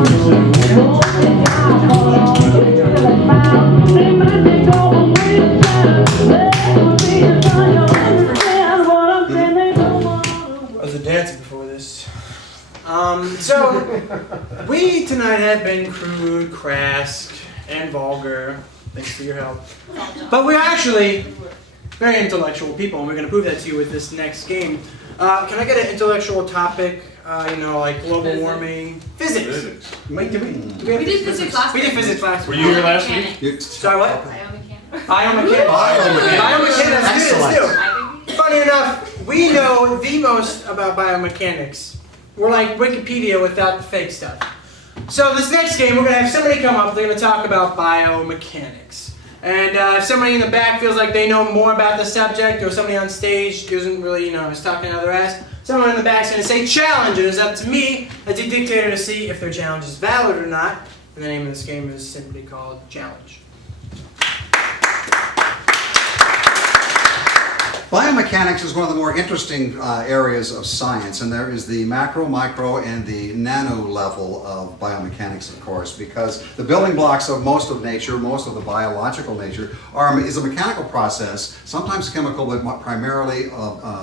was a dancer before this. So, we tonight have been crude, crass, and vulgar. Thanks for your help. But we're actually very intellectual people, and we're going to prove that to you with this next game. Can I get an intellectual topic? Like global warming. Physics. Wait, did we did physics last week. We did physics last week. Were you here last week? Sorry, what? Biomechanics. Biomechanics. Excellent. Too. Funny enough, we know the most about biomechanics. We're like Wikipedia without the fake stuff. So this next game, we're going to have somebody come up. They're going to talk about biomechanics. And if somebody in the back feels like they know more about the subject, or somebody on stage doesn't really, is talking out of their ass, someone in the back is going to say challenge. It is up to me as a dictator to see if their challenge is valid or not. And the name of this game is simply called Challenge. Biomechanics is one of the more interesting areas of science, and there is the macro, micro, and the nano level of biomechanics, of course, because the building blocks of most of nature, most of the biological nature, is a mechanical process, sometimes chemical, but primarily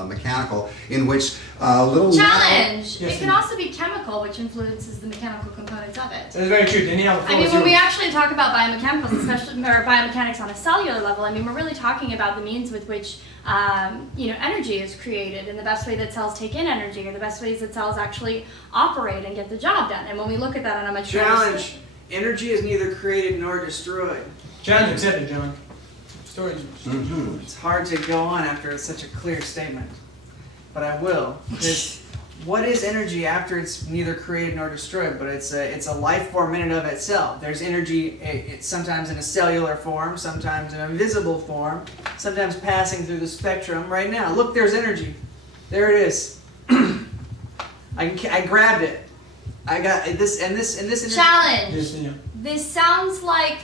mechanical, in which little... Challenge! It can also be chemical, which influences the mechanical components of it. That is very true. Danielle, I mean, when we actually talk about biomechanicals, especially or biomechanics on a cellular level, I mean, we're really talking about the means with which energy is created, and the best way that cells take in energy, or the best ways that cells actually operate and get the job done. And when we look at that on a much Challenge. Energy is neither created nor destroyed. Challenge accepted, John. Storage. It's hard to go on after such a clear statement, but I will. Because what is energy after it's neither created nor destroyed? But it's a life form in and of itself. There's energy. It's sometimes in a cellular form, sometimes in a visible form, sometimes passing through the spectrum. Right now, look, there's energy. There it is. I grabbed it. I got this and this and this. Challenge. Yes, This sounds like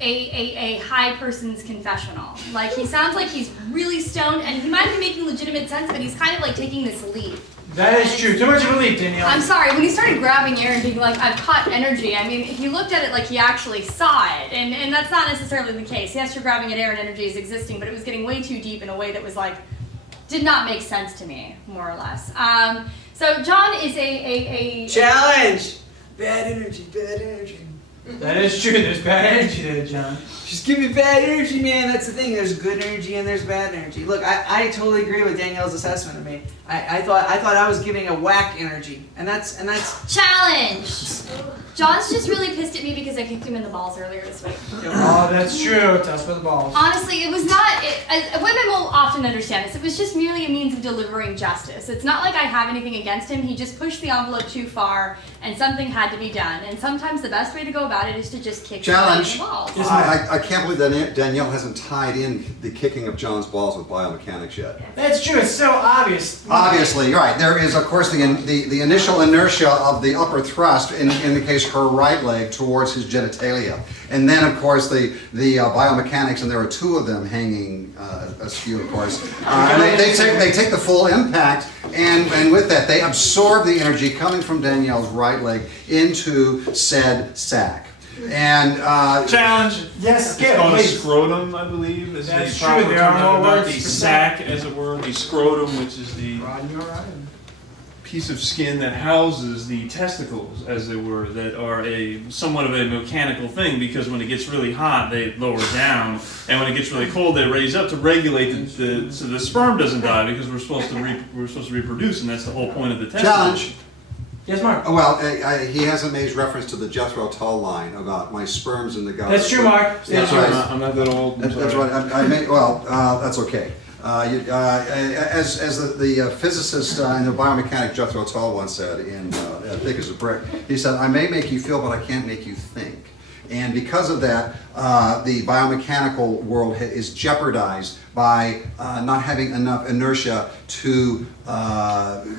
a high person's confessional. Like, he sounds like he's really stoned, and he might be making legitimate sense, but he's kind of like taking this leap. That is true. Too much of a leap, Danielle. I'm sorry, when he started grabbing air and being like, I've caught energy, I mean, he looked at it like he actually saw it, and that's not necessarily the case. Yes, you're grabbing at air and energy is existing, but it was getting way too deep in a way that was like, did not make sense to me, more or less. So John is a Challenge. Bad energy. Bad energy. That is true. There's bad energy there, John. Just give me bad energy, man. That's the thing. There's good energy and there's bad energy. Look, I totally agree with Danielle's assessment of me. I thought I was giving a whack energy, and that's challenge. John's just really pissed at me because I kicked him in the balls earlier this week. Oh, that's true. Tell us about the balls. Honestly, it was not. Women will often understand this. It was just merely a means of delivering justice. It's not like I have anything against him. He just pushed the envelope too far, and something had to be done. And sometimes the best way to go about it is to just kick Challenge. the balls. I can't believe that Danielle hasn't tied in the kicking of John's balls with biomechanics yet. That's true. It's so obvious. Obviously, right. There is, of course, the initial inertia of the upper thrust indicates her right leg towards his genitalia. And then, of course, the biomechanics, and there are two of them hanging askew, of course. And they take the full impact, and with that, they absorb the energy coming from Danielle's right leg into said sac. And challenge. Yes, it's called a scrotum, I believe. That's true. There are more words. The sac, as it were, the scrotum, which is the piece of skin that houses the testicles, as it were, that are somewhat of a mechanical thing, because when it gets really hot, they lower down, and when it gets really cold, they raise up to regulate so the sperm doesn't die, because we're supposed to reproduce, and that's the whole point of the testicles. Challenge. Yes, Mark. Well, he hasn't made reference to the Jethro Tull line about my sperms in the gut. That's true, Mark. That's right. I'm not that old. That's right. That's okay. As the physicist and the biomechanic Jethro Tull once said in Thick as a Brick, he said, I may make you feel, but I can't make you think. And because of that, the biomechanical world is jeopardized by not having enough inertia to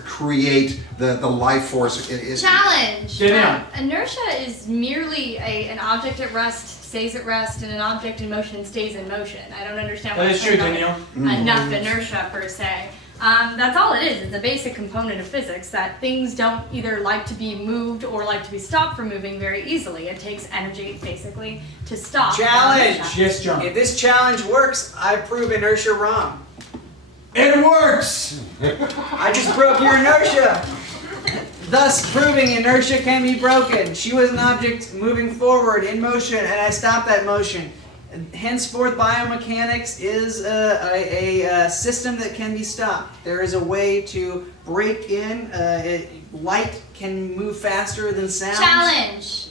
create the life force. Challenge! Yeah. Inertia is merely an object at rest stays at rest, and an object in motion stays in motion. I don't understand why that is true, Danielle. Enough inertia per se. That's all it is. It's a basic component of physics that things don't either like to be moved or like to be stopped from moving very easily. It takes energy, basically, to stop. Challenge! Yes, John. If this challenge works, I prove inertia wrong. It works! I just broke your inertia! Thus proving inertia can be broken. She was an object moving forward in motion, and I stopped that motion. Henceforth, biomechanics is a system that can be stopped. There is a way to break in. Light can move faster than sound. Challenge!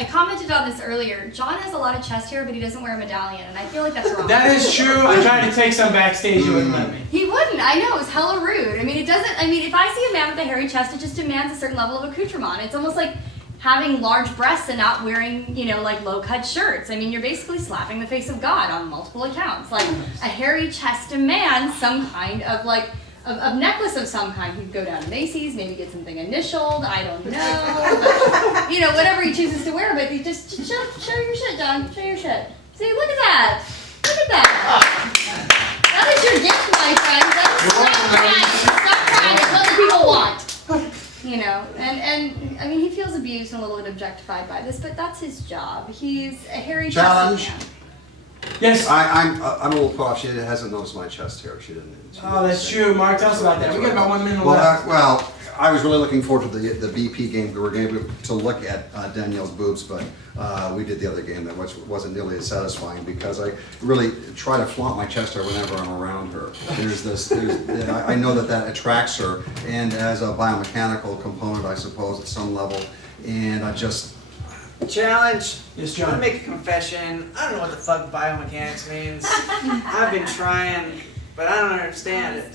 I commented on this earlier. John has a lot of chest hair, but he doesn't wear a medallion, and I feel like that's wrong. That is true. I tried to take some backstage. You wouldn't let me. He wouldn't. I know. It was hella rude. I mean, it doesn't. I mean, if I see a man with a hairy chest, it just demands a certain level of accoutrement. It's almost like having large breasts and not wearing, you know, like low-cut shirts. I mean, you're basically slapping the face of God on multiple accounts. Like, a hairy chest demands some kind of, like, of necklace of some kind. He'd go down to Macy's, maybe get something initialed, I don't know. You know, whatever he chooses to wear, but you just show your shit, John. Show your shit. See, look at that. Look at that. That is your gift, my friend. Stop crying. It's what the people want. You know, and I mean, he feels abused and a little bit objectified by this, but that's his job. He's a hairy Challenge. chested man. Yes. I'm a little put off. She hasn't noticed my chest hair. She didn't. Oh, that's true. Mark, tell us about that. We got about 1 minute Well, left. well, I was really looking forward to the BP game. We were able to look at Danielle's boobs, but we did the other game that wasn't nearly as satisfying because I really try to flaunt my chest hair whenever I'm around her. I know that attracts her, and as a biomechanical component, I suppose, at some level, and I just. Challenge. Yes, I'm gonna John. make a confession. I don't know what the fuck biomechanics means. I've been trying, but I don't understand it.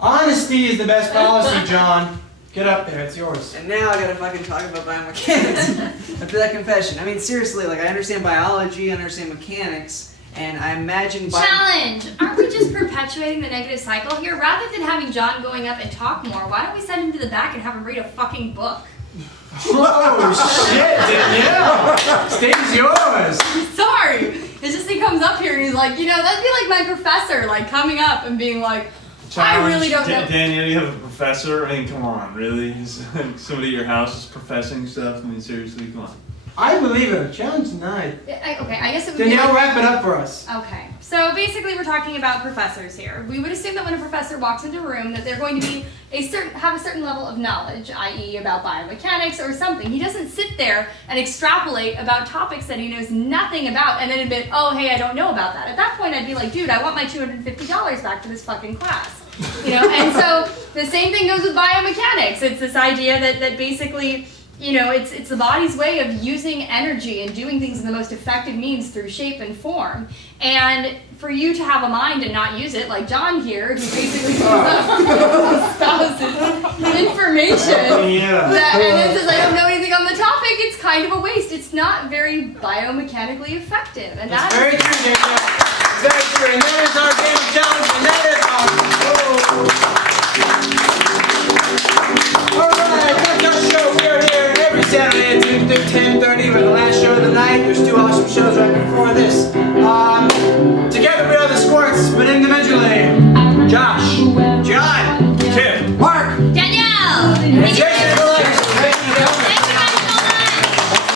Honesty is the best policy, John. Get up there. It's yours. And now I gotta fucking talk about biomechanics after that confession. I mean, seriously, like I understand biology, I understand mechanics, and I imagine. Challenge! Aren't we just perpetuating the negative cycle here? Rather than having John going up and talk more, why don't we send him to the back and have him read a fucking book? Oh, shit, Danielle. Stage yours. Sorry! It's just he comes up here and he's like, you know, that'd be like my professor, like coming up and being like, I really don't know. Daniel, you have a professor? I mean, come on, really? Somebody at your house is professing stuff? I mean, seriously, come on. I believe it. Challenge denied. Okay, I guess it would be Danielle, like, wrap it up for us. okay, so basically we're talking about professors here. We would assume that when a professor walks into a room that they're going to be have a certain level of knowledge, i.e. about biomechanics or something. He doesn't sit there and extrapolate about topics that he knows nothing about and then admit, oh hey, I don't know about that. At that point I'd be like, dude, I want my $250 back for this fucking class. You know, and so the same thing goes with biomechanics. It's this idea that basically, you know, it's the body's way of using energy and doing things in the most effective means through shape and form. And for you to have a mind and not use it, like John here, who basically spouses information, and then says, I don't know anything on the topic, it's kind of a waste. It's not very biomechanically effective. And That's very true, Danielle. Very true. And that is our game of challenge, and that is our Alright, that's our show. We are here every Saturday at 10:30 with the last show of the night. There's 2 awesome shows right before this.